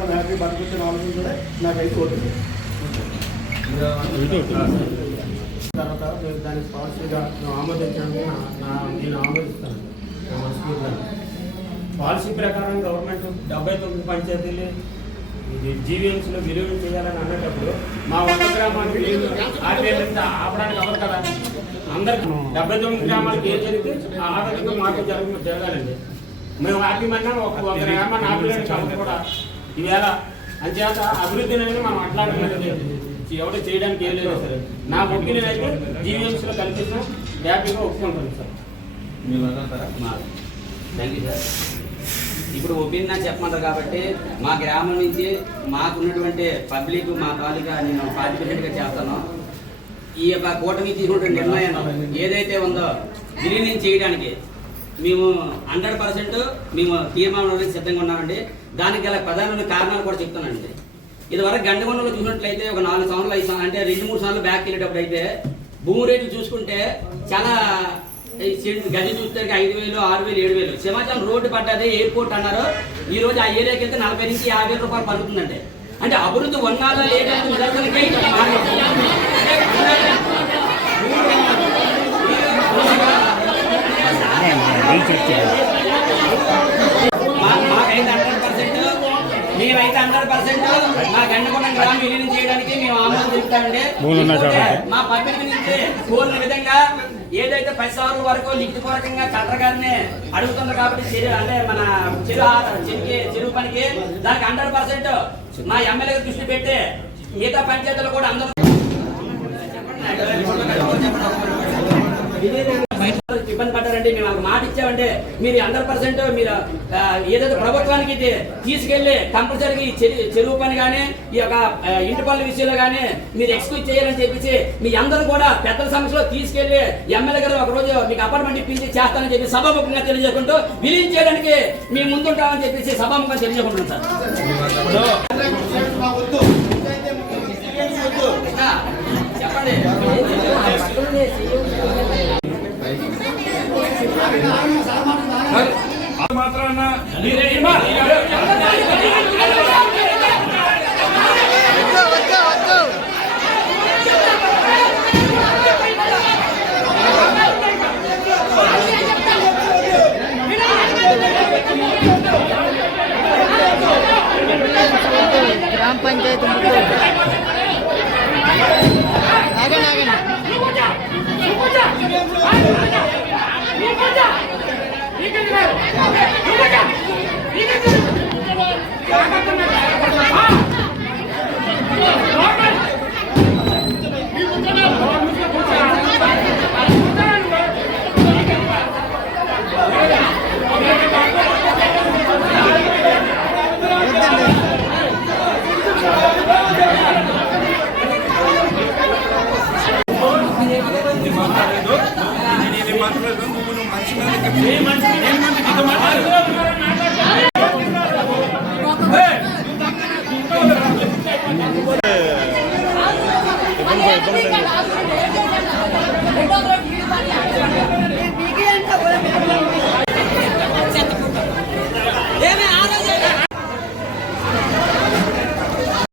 మన హ్యాపీ బతుకొచ్చిన ఆలోచన కూడా నాకైతే ఓటుంది. తర్వాత దానికి పాలసీగా ఆమోదించడానికి నేను ఆమోదిస్తాను. పాలసీ ప్రకారం గవర్నమెంట్ 79 పంచాయతీలు జీవీఎంసీలో విలువ చేయాలని అన్నప్పుడు మా 100 గ్రామానికి ఆపడానికి అవ్వదు కదా. అందరికి 79 గ్రామాలకు ఏం జరిగితే ఆ ఆటోలో మాకు జరగాలండి. మేము ఆపేమన్నా ఒక గ్రామాన్ని ఆపలేని కాబట్టి కూడా ఈవేళ అంచేత అభివృద్ధి అనేది మనం మాట్లాడలేదు. ఎవరు చేయడానికి ఏం లేదు సరే. నా ఒపీనియన్ అయితే జీవీఎంసీలో కల్పిస్తాం, హ్యాపీగా ఒప్పుకుంటాను సార్. Thank you sir. ఇప్పుడు ఒపీనియన్ చెప్పమంటారు కాబట్టి మా గ్రామం నుంచి మాకున్నటువంటి పబ్లిక్ మా తాలూకా నేను పార్టిసిపేట్గా చేస్తాను. ఈ యొక్క కూటమి తీసుకున్న నిర్ణయం ఏదైతే ఉందో విలీనం చేయడానికి మేము 100% మేము తీర్మానం సిద్ధంగా ఉన్నామండి. దానికి గల ప్రధానమైన కారణాలు కూడా చెప్తానండి. ఇదివరకు గండగొండలో చూసినట్లయితే ఒక 4 సంవత్సరాలు 5 సంవత్సరాలు అంటే 2-3 సార్లు బ్యాక్ వెళ్ళేటప్పుడు అయితే భూమి రేట్లు చూసుకుంటే చాలా గది చూస్తే 5,000, 6,000, 7,000 సింహాచలం రోడ్డు పడ్డది ఎయిర్పోర్ట్ అన్నారు. ఈ రోజు ఆ ఏరియాకి వెళ్తే 40 నుంచి 50 రూపాయలు పడుతుందండి. అంటే అభివృద్ధి ఉన్నాలో లేదంటే నిదర్శనకై మేమైతే 100% మా గండకొండ గ్రామం విలీనం చేయడానికి మేము ఆమోదం తెలుపుతామండి. మా పబ్లిక్ నుంచి కోరిన విధంగా ఏదైతే 10 సార్లు వరకు లిఖితపూర్వకంగా కలెక్టర్ గారిని అడుగుతున్నారు కాబట్టి అంటే మన చెరువు పనికి దానికి 100% మా ఎమ్మెల్యే దృష్టి పెట్టి మిగతా పంచాయతీలు కూడా అందరూ ఇబ్బంది పడ్డారండి. మేము ఒక మాట ఇచ్చామంటే మీరు 100% మీరు ఏదైతే ప్రభుత్వానికి తీసుకెళ్లి కంపల్సరీగా చెరువు పని కానీ ఈ యొక్క ఇంటి పనుల విషయంలో కానీ మీరు ఎక్స్క్యూజ్ చేయాలని చెప్పేసి మీ అందరూ కూడా పెద్దల సమస్యలో తీసుకెళ్లి ఎమ్మెల్యే గారు ఒక రోజు మీకు అపార్ట్మెంట్ ఇప్పించి చేస్తానని చెప్పి సభాముఖంగా తెలియజేసుకుంటూ విలీనం చేయడానికి మేము ముందుంటామని చెప్పేసి సభాముఖంగా తెలియజేసుకుంటున్నాం సార్. చెప్పండి. మాత్రాన గ్రామ పంచాయతీ ఇబ్బంది